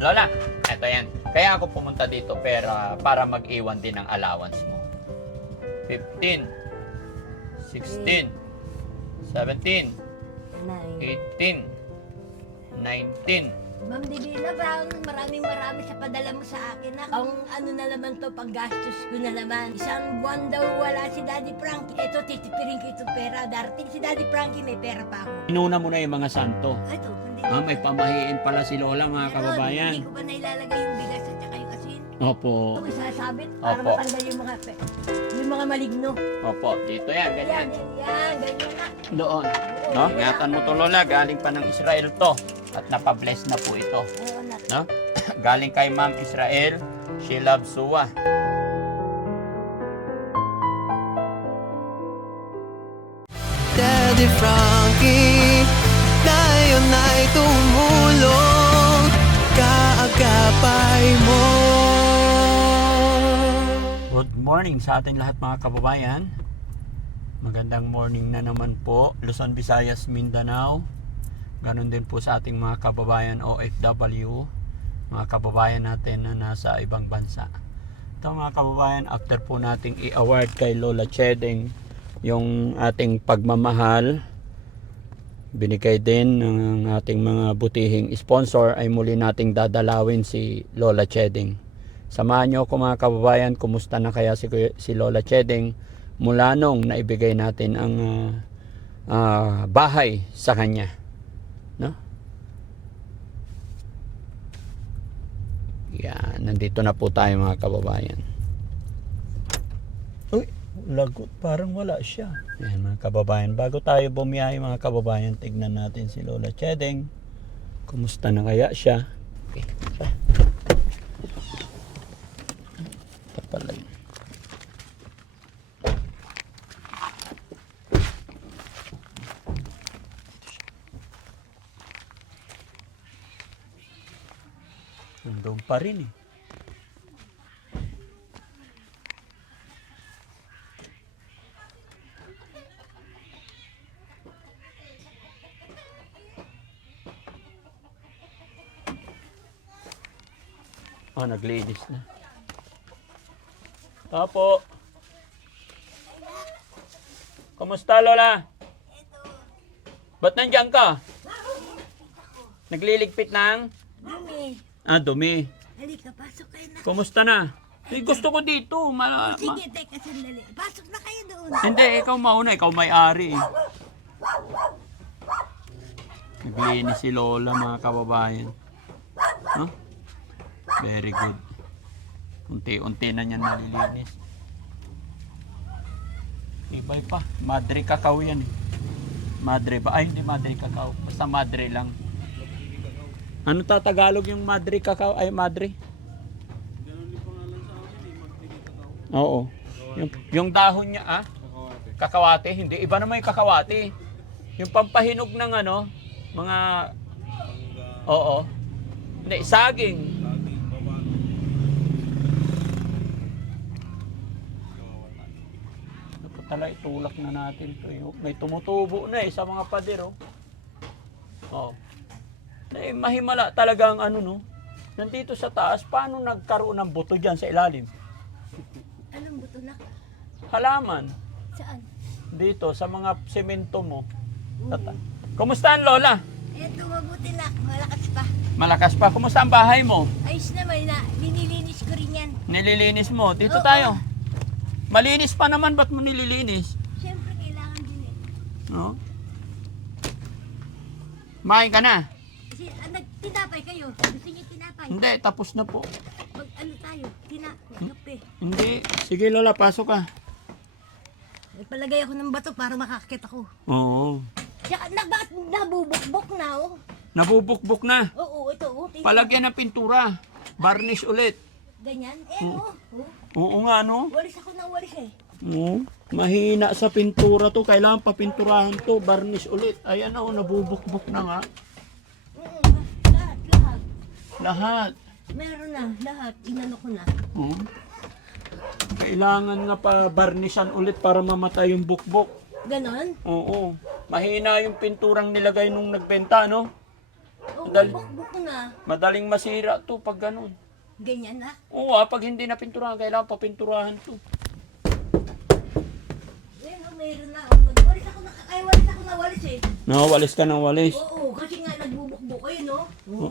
Lola, eto yan. Kaya ako pumunta dito para mag-iwan din ng allowance mo. 15, 16, 17, 18, 19. Ma'am Divina, maraming sa padala mo sa akin na. Ang ano na naman to, paggastos ko na naman. Isang buwan daw wala si Daddy Frankie. Ito, titipirin ko itong pera. Darating si Daddy Frankie, may pera pa ako. Inuna mo na yung mga santo. Ito, hindi. May pamahiin pala si Lola, mga kababayan. Hindi ko pa nailalagay yung bigas at saka yung asin. Opo. Ito, isasabit para Opo. matanggal yung mga maligno. Opo, dito yan, ganyan. Yan, ganyan na. Doon. No? Ingatan mo to, Lola. Galing pa ng Israel to. At napabless na po ito. Ayun na. No? Galing kay Ma'am Israel. She loves Suwa. Daddy Frankie, ngayon ay tumulong, kaagapay mo. Good morning sa atin lahat, mga kababayan. Magandang morning na naman po. Luzon, Visayas, Mindanao. Ganon din po sa ating mga kababayan OFW, mga kababayan natin na nasa ibang bansa. Ito, mga kababayan, after po nating i-award kay Lola Chedeng yung ating pagmamahal, binigay din ng ating mga butihing sponsor, ay muli nating dadalawin si Lola Chedeng. Samahan nyo ako, mga kababayan, kumusta na kaya si Lola Chedeng mula nung naibigay natin ang bahay sa kanya. No? Yan, nandito na po tayo, mga kababayan. Uy, lagot, parang wala siya. Yan, mga kababayan, bago tayo bumiyahe, mga kababayan, tignan natin si Lola Chedeng. Kumusta na kaya siya? Okay, ito pala yun. Nandun pa rin eh. Oh, naglinis na. Opo. Kumusta, Lola? Ba't nandiyan ka? Nagliligpit ng? Dumi. Dumi. Halika, pasok kayo na. Kumusta na? Gusto ko dito. Sige, teka sandali. Pasok na kayo doon. Hindi, ikaw mauna. Ikaw may-ari. Naglinis si Lola, mga kababayan. Huh? Very good. Unti-unti na niyan nalilinis. Ibay pa. Madre cacao yan eh. Madre ba? Ay, hindi madre cacao. Basta madre lang. Ano tatagalog yung madre cacao? Ay, madre? Ganun yung pangalan sa amin eh, madre cacao. Oo. Yung dahon niya, kakawate. Hindi, iba naman yung kakawate. Yung pampahinog ng ano, mga... Oo. Hindi, saging. Talay, tulak na natin to. May tumutubo na eh sa mga pader, oh. Oh. Mahimala talaga ang ano, no? Nandito sa taas, paano nagkaroon ng buto dyan sa ilalim? Anong buto na? Halaman. Saan? Dito, sa mga semento mo. Kumusta ang Lola? Eto, mabuti na. Malakas pa. Malakas pa. Kumusta ang bahay mo? Ayos naman na. Linilinis ko rin yan. Nililinis mo. Dito Oo. tayo. Malinis pa naman, ba't mo nililinis? Siyempre, kailangan din eh. No? Main ka na? Kasi nagtinapay kayo. Gusto niyo tinapay? Hindi, tapos na po. Pag ano tayo, kape. Hindi. Sige, Lola, pasok ka. Nagpalagay ako ng bato para makakakit ako. Oo. Tsaka, nabubukbok na oh. Nabubukbuk na. Oo, ito. Oh, Palagyan ng pintura. Varnish ulit. Ganyan. Oh. Oo nga, no? Walis ako ng walis eh. Oo. Mahina sa pintura to. Kailangan papinturahan to. Varnish ulit. Ayan na, nabubukbuk na nga. Lahat. Lahat. Meron na, lahat. Inano ko na. Oo. Kailangan nga pa varnishan ulit para mamatay yung bukbok. Ganon? Oo. Mahina yung pinturang nilagay nung nagbenta, no? Oo, Dal- bukbuk na. Madaling masira to pag ganun. Ganyan na. Oo, pag hindi napinturahan, kailangan papinturahan to. Mayroon na. Walis ako na walis eh. No, walis ka ng walis. Oo, kasi nga nagbubukbuk kayo, no?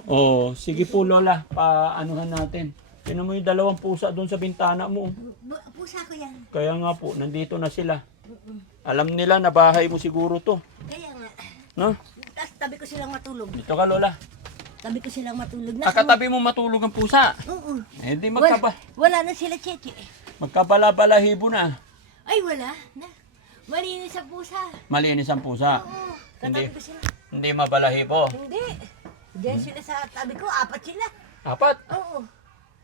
Oo, sige po Lola, paanuhan natin. Tingnan mo yung dalawang pusa doon sa bintana mo. Pusa ko yan. Kaya nga po, nandito na sila. Alam nila na bahay mo siguro to. Kaya nga. No? Tapos tabi ko silang matulog. Dito ka Lola. Tabi ko silang matulog. Kakatabi mo matulog ang pusa. Oo. Eh di Wala na sila, Cheche. magkabala-balahibo na. Ay, wala na. Malinis ang pusa. Malinis ang pusa. Oo. Hindi. Katabi ko sila. Hindi mabalahibo. Hindi. Diyan sila sa tabi ko. 4 sila. Apat. Oo.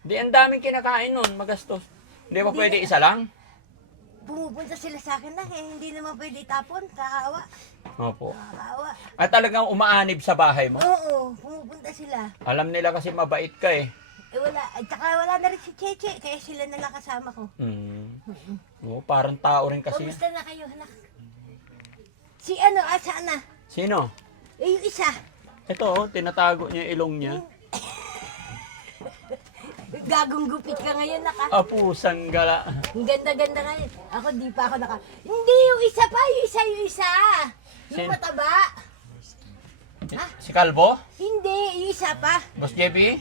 Di ang daming kinakain nun, magastos. Hindi ba Hindi pwede na. isa lang? Pumupunta sila sa akin lang eh. Hindi naman pwede itapon. Kakaawa. Opo. Kakaawa. At talagang umaanib sa bahay mo. Oo. Pumupunta sila. Alam nila kasi mabait ka eh. Eh wala. At saka wala na rin si Cheche. Kaya sila na lang kasama ko. Oo, parang tao rin kasi. Kumusta na kayo, anak? Si ano, asa na? Sino? Eh, yung isa. Ito, tinatago niya yung ilong niya. Gagong gupit ka ngayon, naka. Pusang gala. Ang ganda-ganda ngayon. Ako, di pa ako naka. Hindi, yung isa pa, yung isa. Yung Sin- mataba. Si Calvo? Hindi, yung isa pa. Boss JB?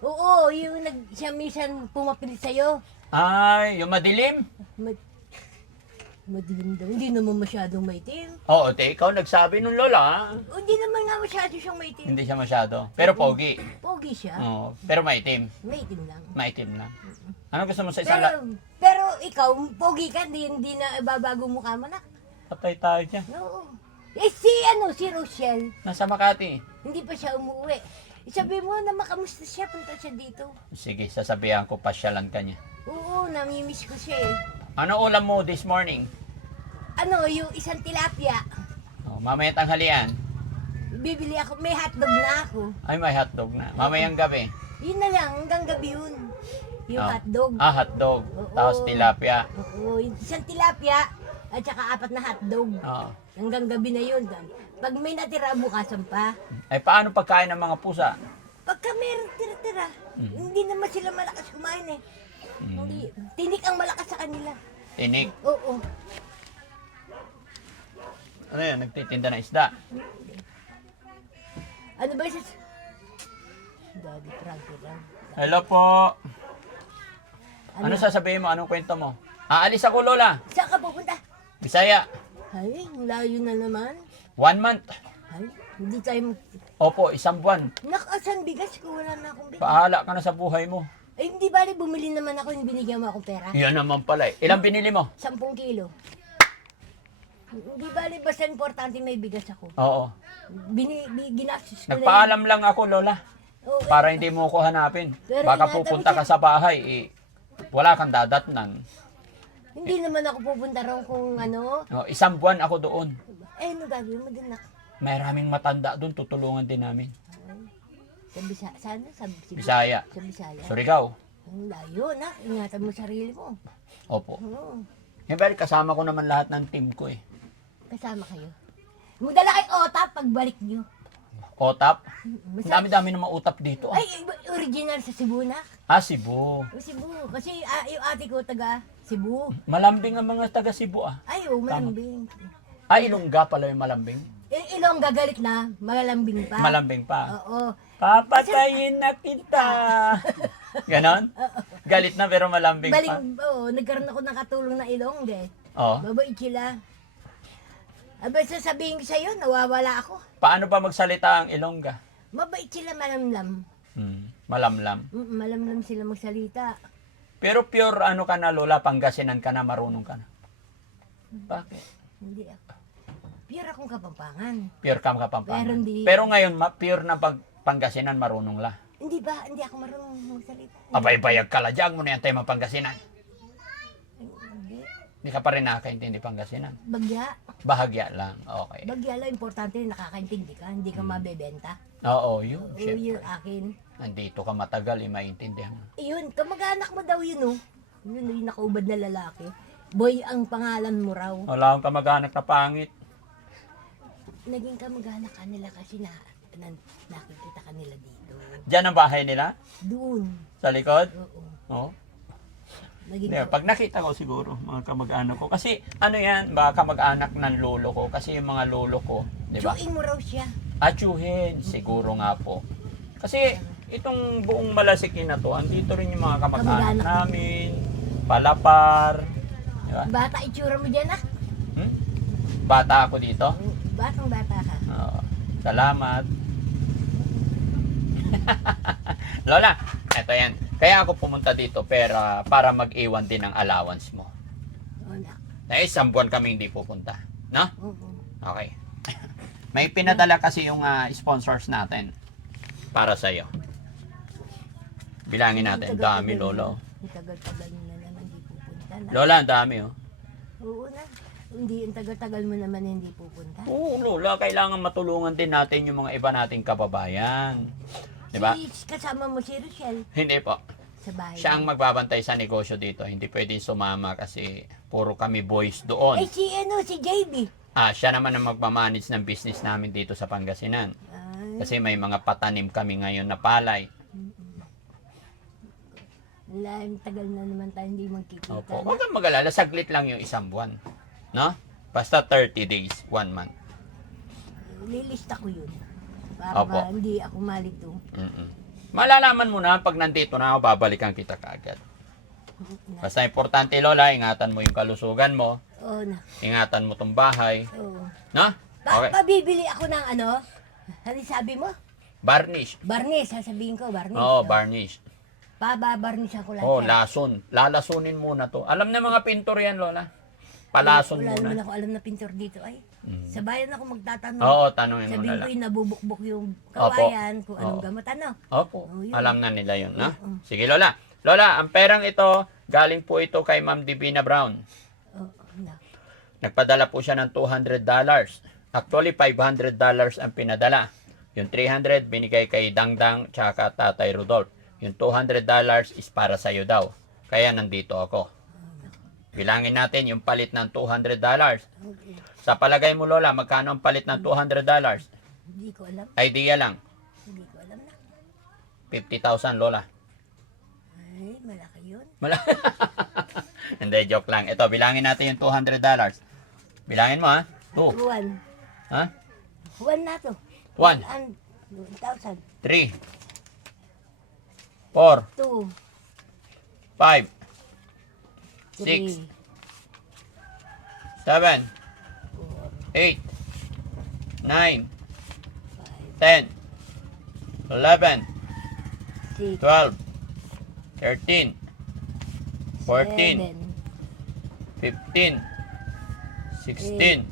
Oo, yung siya minsan pumapilit sa'yo. Ay, yung madilim? Madilim daw. Hindi naman masyadong maitim. Oo, ikaw nagsabi nung lola. Ah. O, hindi naman nga masyado siyang maitim. Hindi siya masyado. Pero pogi. Pogi siya. Oo, pero maitim. Maitim lang. Maitim lang. Ano gusto mo sa isang Pero ikaw, pogi ka, hindi na babago mukha mo na. Patay tayo dyan. No. Eh, si Rochelle, Nasa Makati. hindi pa siya umuwi. Sabi mo na makamusta siya, punta siya dito. Sige, sasabihan ko pasyalan ka niya. Oo, namimiss ko siya eh. Ano ulam mo this morning? Ano, yung isang tilapia. Mamaya tanghalian. Bibili ako, may hotdog na ako. Ay, may hotdog na. Mamayang gabi. Yun na lang, hanggang gabi yun. Yung Oh. hotdog. Hotdog. Oo. Tapos tilapia. Oo, yung isang tilapia, at saka 4 na hotdog. Oo. Hanggang gabi na yun. Pag may natira, bukasan pa. Ay, paano pagkain ng mga pusa? Pagka meron tira-tira, hindi naman sila malakas kumain eh. Hindi, tinik ang malakas sa kanila. Tinik. Oo. Ano yan? Nagtitinda ng isda. Ano ba siya? Daddy Frankie lang. Hello po. Ano sasabihin mo? Anong kwento mo? Aalis ako, Lola. Saan ka pupunta? Bisaya. Ay, ang layo na naman. 1 month. Ay, hindi tayo Opo, 1 buwan. Nakasan bigas ko, wala na akong bigas. Pahala ka na sa buhay mo. Ay, hindi bali, bumili naman ako, yung binigyan mo akong pera. Yan naman pala eh. Ilang binili mo? 10 kilo. Hindi bali, basta importante may bigas ako. Oo. Ginastos ko na Nagpaalam lang ako, Lola. yun. Oo, Para hindi mo ko hanapin. Pero Baka ingatan mo pupunta ka siya. sa bahay, wala kang dadatnan. hindi naman ako pupunta ron kung ano. 1 buwan ako doon. Eh, ano gagawin mo din na? Maraming matanda doon, tutulungan din namin. Sa Bisaya, sana? Sa Bisaya. Sa Bisaya. Surigao. Ang layo na, ingatan mo sarili mo. Opo. Oo, Well, kasama ko naman lahat ng team ko eh. kasama kayo. Magdala kay Otap pagbalik nyo. Otap. Ang dami-dami ng mga utap dito. Ay, original sa Cebu na. Cebu. Cebu. Kasi yung ate ko taga Cebu. Malambing ang mga taga Cebu ah. Ay, malambing. Ilongga pala yung malambing. Ilong gagalit na, malambing pa. Malambing pa. Oo. Papatayin na kita. Ganon? Galit na pero malambing pa. Nagkaroon ako ng katulong na ilong, eh. Oh. Babait sila. Abay, sasabihin ko sa'yo, nawawala ako. Paano ba magsalita ang Ilongga? Mabait sila, malamlam. Malamlam. Malamlam sila magsalita. Pero pure ano ka na, Lola, Pangasinan ka na, marunong ka na. Bakit? Hindi ako. Pure akong Kapampangan. Pure ka Kapampangan. Pero hindi- Pero ngayon, pure na Pangasinan, marunong la. Hindi ba? Hindi ako marunong magsalita. Abay-bayag ka la, diyan mo na yan tayo Pangasinan. Hindi. Hindi ka pa rin nakakaintindi Pangasinan. Bagya. Bahagya lang, okay. Bagya lang, importante, nakakaintindi ka. Hindi ka mabebenta. Oo, yun. Oo, Syempre. yun akin. Nandito ka matagal, maintindihan mo. Yun, kamag-anak mo daw yun, oh. Yun, yung nakaubad na lalaki. Boy, ang pangalan mo raw. Wala akong kamag-anak na pangit. naging kamag-anak kanila kasi nakikita kanila dito. Diyan ang bahay nila? Doon. Sa likod? Oo. Oo. Naging Hindi, pag nakita ko siguro, mga kamag-anak ko. Kasi ano yan, baka kamag-anak ng lolo ko. Kasi yung mga lolo ko, di ba? Tsuing mo raw siya. Achuhin, siguro nga po. Kasi itong buong Malasikin na to, andito rin yung mga kamag-anak Kamag-anak. namin, Palapar, di ba? Bata itsura mo dyan ah. Hmm? Bata ako dito. Batang bata ka. Oo. Salamat. Lola, eto yan. Kaya ako pumunta dito para mag-iwan din ng allowance mo. Oo na. Na isang buwan kami hindi pupunta. No? Oo. Okay. May pinadala kasi yung sponsors natin para sa'yo. Bilangin natin. Ang dami, Lolo. Ang tagal-tagal mo na naman hindi pupunta na. Lola, ang dami, oh. Oo na. Hindi, ang tagal-tagal mo naman hindi pupunta. Oo, Lola. Kailangan matulungan din natin yung mga iba nating kababayan. Diba? Kasama mo si Rochelle Hindi po. sa bahay. Siya ang magbabantay sa negosyo dito. Hindi pwede sumama kasi puro kami boys doon. si JB. Siya naman ang magmamanage ng business namin dito sa Pangasinan. Ay, Kasi may mga patanim kami ngayon na palay. tagal na naman tayo hindi magkikita. Opo. Huwag kang mag-alala. Saglit lang yung isang buwan. No? Basta 30 days, 1 month. Lilista ko yun. Para Opo. hindi ako malito. Malalaman mo na pag nandito na ako, babalikan kita kaagad. Basta importante, Lola, ingatan mo yung kalusugan mo. Oo na. Ingatan mo tong bahay. Oo. No? Okay. Pabibili ako ng ano? Ano sabi mo? Varnish. Barnis, sasabihin ko, barnis. Oo, varnish. Pababarnis ako lahat. Oh, yan. lason. Lalasunin muna to. Alam na mga pintor yan, Lola. Palason Wala naman muna. ako alam na pintor dito ay. Sa bayan ako magtatanong. Oo, tanongin mo, Sabihin Lola. ko yung nabubukbok yung kawayan, kung anong Oo. gamot ano. Opo, Oh, yun. alam na nila yun, no? Oo. Sige, Lola. Lola, ang perang ito, galing po ito kay Ma'am Divina Brown. Oo, na. Nagpadala po siya ng $200. Actually, $500 ang pinadala. Yung 300 binigay kay Dangdang tsaka Tatay Rudolph. Yung $200 is para sa'yo daw. Kaya nandito ako. Bilangin natin yung palit ng $200. Okay. Sa palagay mo, Lola, magkano ang palit ng $200? Hindi ko alam. Idea lang. Hindi ko alam na. 50,000, Lola. Ay, malaki yun. Hindi, joke lang. Ito, bilangin natin yung $200. Bilangin mo, ha? 2. Juan. Ha? Juan na to. 1, And 1,000. 3, 4, 2, 5, 3, 6, 7, 8, 9, 10, 11, 6, 12, 13, 14, 15, 16,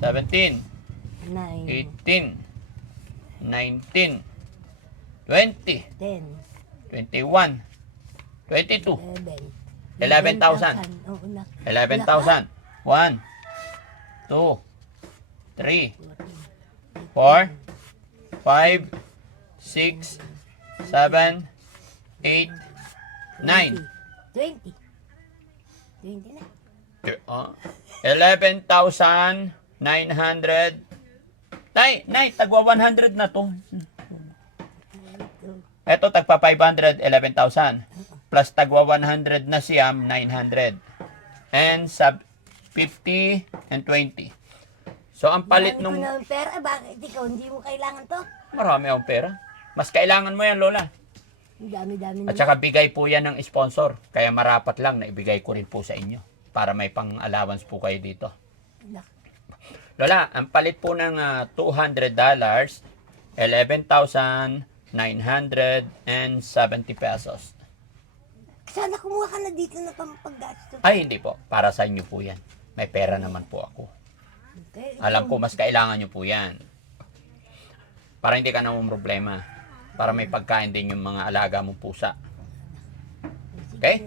17, 9, 18, 19, 20, 10, 21, 22, 11, 11,000. Oo na. 11,000. 1, 2, 3, 4, 5, 6, 7, 8, 9. 20. 20 na. 11,900. Nay, tagwa 100 na to. Ito, tagpa 500, 11,000. Plus tagwa 100 na siyam, 900. And sub 50 and 20. So, ang palit Marami nung... ko na pera, bakit ikaw hindi mo kailangan to? Marami akong pera. Mas kailangan mo yan, Lola. Ang dami-dami At naman. saka bigay po yan ng sponsor. Kaya marapat lang na ibigay ko rin po sa inyo. Para may pang-allowance po kayo dito. Anak. Lola, ang palit po ng $200, 11,970 pesos. Sana kumuha ka na dito na pampaggasto. Ay, hindi po. Para sa inyo po yan. May pera naman po ako. Okay, Alam ko, mas kailangan nyo po yan. Para hindi ka naman problema. Para may pagkain din yung mga alaga mong pusa. Okay?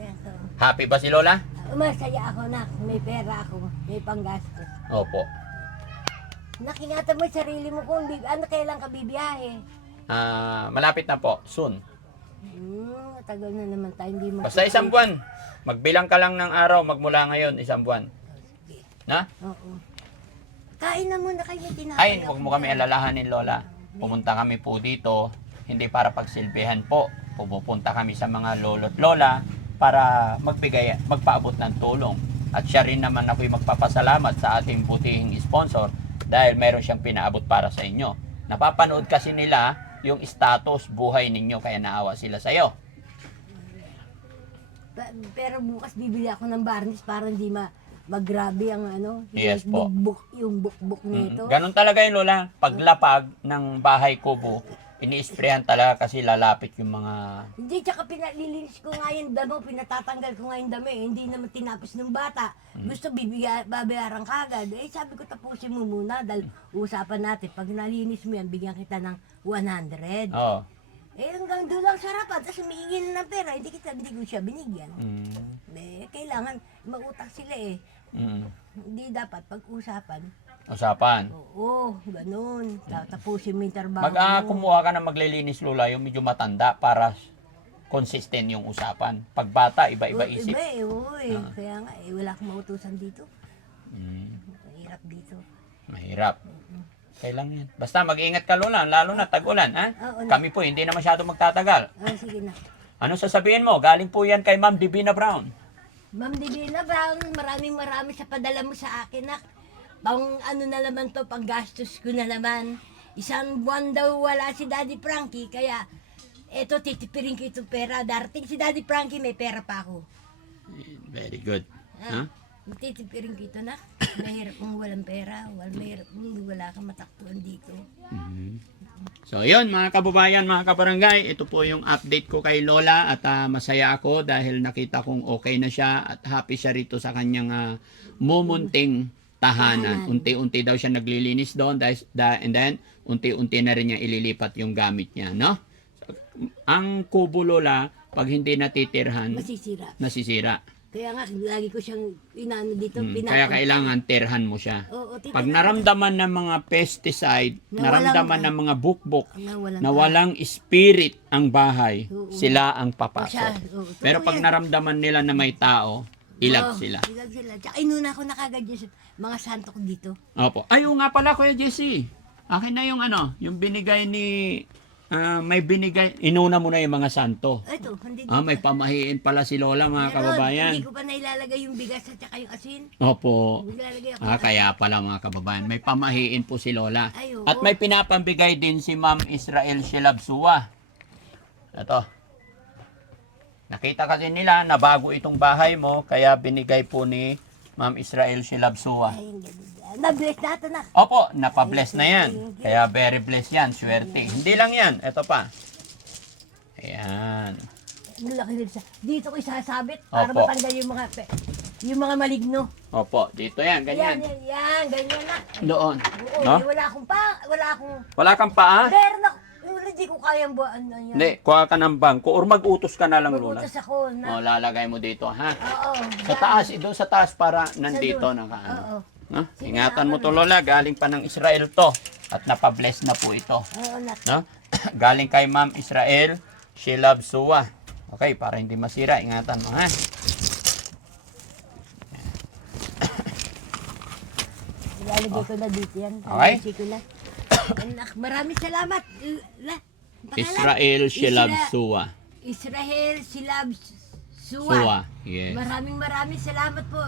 Happy ba si Lola? Masaya ako na. May pera ako. May panggastos. Opo. Nakingatan mo yung sarili mo kung ano kailan ka bibiyahe. Malapit na po. Soon. Tagal na naman tayo hindi Basta isang buwan. Magbilang ka lang ng araw magmula ngayon, isang buwan. Na? Oo. Kain na muna kayo, tinapay. Ay, huwag mo kami alalahanin, Lola. Pumunta kami po dito, hindi para pagsilbihan po. Pupunta kami sa mga lolo't lola para magpaabot ng tulong. At siya rin naman ako'y magpapasalamat sa ating butihing sponsor dahil meron siyang pinaabot para sa inyo. Napapanood kasi nila yung status buhay ninyo kaya naawa sila sa'yo. Pero bukas bibili ako ng barnis para hindi maggrabe ang ano, Yes po. yung bukbuk nito. Ganon talaga yun, Lola. Paglapag ng bahay kubo, ini-sprayan talaga kasi lalapit yung mga... Hindi, tsaka pinalilinis ko nga yung damo, pinatatanggal ko nga yung dami. Hindi naman tinapos ng bata. Gusto babayaran kagad. Eh, sabi ko tapusin mo muna dahil usapan natin. Pag nalinis mo yan, bigyan kita ng 100. Oh. Eh, hanggang doon lang sarapan. Tapos humihingi na ng pera. Hindi ko siya binigyan. Eh, kailangan mautang sila eh. Hindi dapat pag-usapan. Usapan. Oo, ganun. Tapusin mo yung trabaho mo. Kumuha ka ng maglilinis, Lola, yung medyo matanda para consistent yung usapan. Pag bata, iba-iba isip. Iba eh, oo eh. Kaya nga eh, wala akong mautusan dito. Mahirap dito. Mahirap. Kailang yan. Basta mag-ingat ka, Lola, lalo na tag-ulan, ha? Oo, Kami po, hindi na masyado magtatagal. Sige na. Ano sasabihin mo? Galing po yan kay Ma'am Divina Brown. Ma'am Divina Brown, maraming sa padala mo sa akin na pang ano na naman to, pang gastos ko na naman. Isang buwan daw wala si Daddy Frankie, kaya eto titipirin ko itong pera. Darating si Daddy Frankie, may pera pa ako. Very good. Ha? Titipirin ko ito na. Mahirap kung walang pera, mahirap kung wala kang mataktuan dito. So, yun mga kababayan, mga kabarangay, ito po yung update ko kay Lola at masaya ako dahil nakita kong okay na siya at happy siya rito sa kanyang mumunting tahanan. Unti-unti daw siya naglilinis doon and then unti-unti na rin niya ililipat yung gamit niya, no? Ang kubo, Lola, pag hindi natitirhan, nasisira. Kaya nga, lagi ko siyang inano dito. Kaya kailangan tirhan mo siya. Oo, Pag naramdaman ng mga pesticide, naramdaman ng mga bukbok, na walang spirit ang bahay, sila ang papasok. Pero pag naramdaman nila na may tao, ilag sila. Ilag sila. Tsaka inuna ko na kagad yung mga santo ko dito. Opo. Ay, nga pala, Kuya Jesse. Akin na yung yung binigay ni... may binigay, inuna mo na yung mga santo. Ito, hindi May pamahiin pala si Lola, mga kababayan. Hindi ko pa nailalagay yung bigas at saka yung asin. Opo. Nilalagay ako. Kaya pala mga kababayan, may pamahiin po si Lola. Ay, oo. At may pinapambigay din si Ma'am Israel Shilabsua. Ito. Nakita kasi nila na bago itong bahay mo, kaya binigay po ni Ma'am Israel Shilabsua. Ay, ganun. Na-bless na ito na. Opo, napabless na yan. Kaya very blessed yan, swerte. Hindi lang yan, ito pa. Ayan. Laki din siya. Dito ko isasabit para Opo. matanggal yung mga maligno. Opo, dito yan, ganyan. Yan, ganyan na. Doon. Oo, No? wala akong Wala kang paa? meron ako. Hindi ko kayang buwan na yan. Hindi, kuha ka ng bangko or mag-utos ka na lang, Lola. Magutos ako na. Lalagay mo dito, ha? Oo. Sa taas, doon sa taas para nandito doon. nakaano. Oo. No? Ingatan mo to, Lola, galing pa ng Israel to at napabless na po ito. Oo, na. No? Galing kay Ma'am Israel Shilabsua. Okay, para hindi masira, ingatan mo, ha? Ilalagay ko na dito yan. Okay. Ilalagay ko na. Anak, maraming salamat. Israel Shilabsua. Israel Shilabsua. Sua. Yes. Maraming salamat po.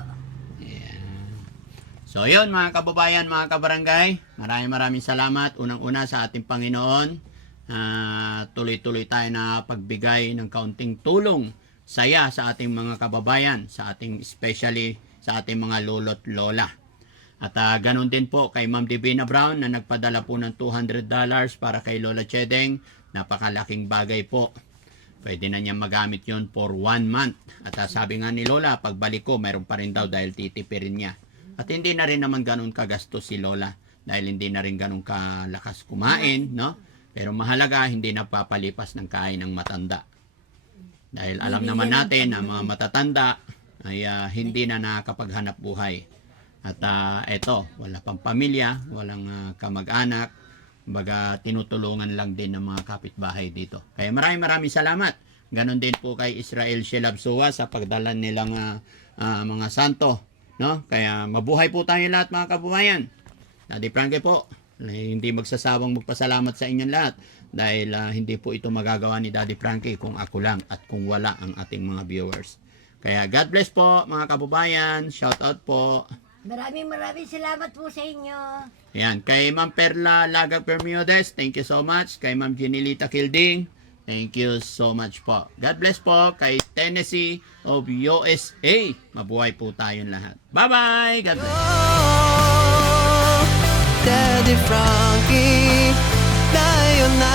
So yun mga kababayan, mga kabarangay, maraming salamat unang-una sa ating Panginoon. Tuloy-tuloy tayo na pagbigay ng kaunting tulong, saya sa ating mga kababayan, sa ating especially sa ating mga lolo't lola. At ganun din po kay Ma'am Divina Brown na nagpadala po ng $200 para kay Lola Chedeng. Napakalaking bagay po. Pwede na niya magamit yon for 1 month. At sabi nga ni Lola, pagbalik ko, mayroon pa rin daw dahil titipirin niya. At hindi na rin naman ganun kagastos si Lola dahil hindi na rin ganun kalakas kumain, no? Pero mahalaga, hindi napapalipas ng kain ng matanda. Dahil alam naman natin na mga matatanda ay hindi na nakakapaghanap buhay. At eto, wala pang pamilya, walang kamag-anak, baga tinutulungan lang din ng mga kapitbahay dito. Kaya maraming salamat. Ganon din po kay Israel Shilabsua sa pagdala nilang mga santo. No? Kaya mabuhay po tayo lahat mga kababayan. Daddy Frankie po, hindi magsasawang magpasalamat sa inyong lahat dahil hindi po ito magagawa ni Daddy Frankie kung ako lang at kung wala ang ating mga viewers. Kaya God bless po mga kababayan, shout out po. Maraming salamat po sa inyo. Yan, kay Ma'am Perla Lagag Bermudez, thank you so much. Kay Ma'am Ginilita Kilding, thank you so much po. God bless po kay Tennessee of USA. Mabuhay po tayong lahat. Bye-bye! God bless! Daddy Frankie, tayo na